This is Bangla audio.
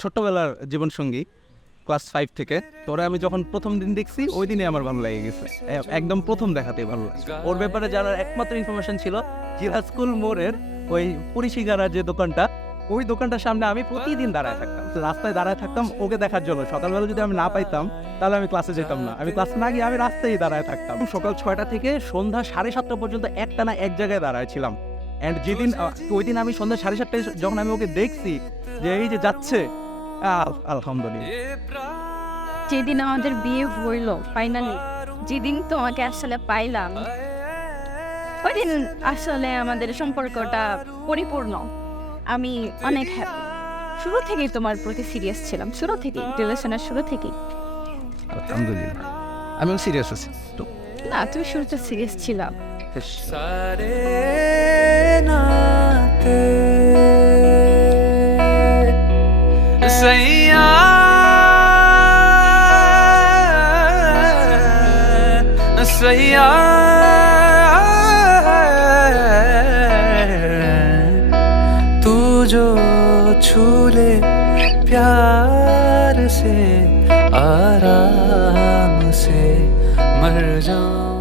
ছোট্টবেলার জীবনসঙ্গী, ক্লাস ফাইভ থেকে। তোরা আমি যখন প্রথম দিন দেখছি, ওই দিনে আমার ভালো লেগে গেছে। একদম প্রথম দেখাতেই ভালো লাগছে। ওর ব্যাপারে জানার একমাত্র ইনফরমেশন ছিল জিরা স্কুল মোড়ের ওই পুরিশিগারা যে দোকানটা, ওই দোকানটার সামনে আমি প্রতিদিন দাঁড়ায় থাকতাম। রাস্তায় দাঁড়ায় থাকতাম, ওকে দেখার জন্য। সকালবেলা যদি আমি না পাইতাম, তাহলে আমি ক্লাসে যেতাম না। আমি ক্লাসে না গিয়ে আমি রাস্তায় দাঁড়ায় থাকতাম। সকাল ছয়টা থেকে সন্ধ্যা সাড়ে সাতটা পর্যন্ত একটা না এক জায়গায় দাঁড়ায় ছিলাম। অ্যান্ড যেদিন ওই দিন আমি সন্ধ্যা সাড়ে সাতটায় যখন আমি ওকে দেখছি যে এই যে যাচ্ছে আল- আলহামদুলিল্লাহ। যেদিন আমাদের বিয়ে হইল ফাইনালি যেদিন তোমাকে আসলে পাইলাম ওই দিন আসলে আমাদের সম্পর্কটা পরিপূর্ণ। আমি অনেক হ্যাপি শুরু থেকেই তোমার প্রতি সিরিয়াস ছিলাম শুরু থেকেই রিলেশনের শুরু থেকেই। আলহামদুলিল্লাহ। আমিও সিরিয়াস আছি তো। না তুমি শুরুতে সিরিয়াস ছিলাম सैया। सैया। तू जो छू ले प्यार से आराम से मर जाऊँ।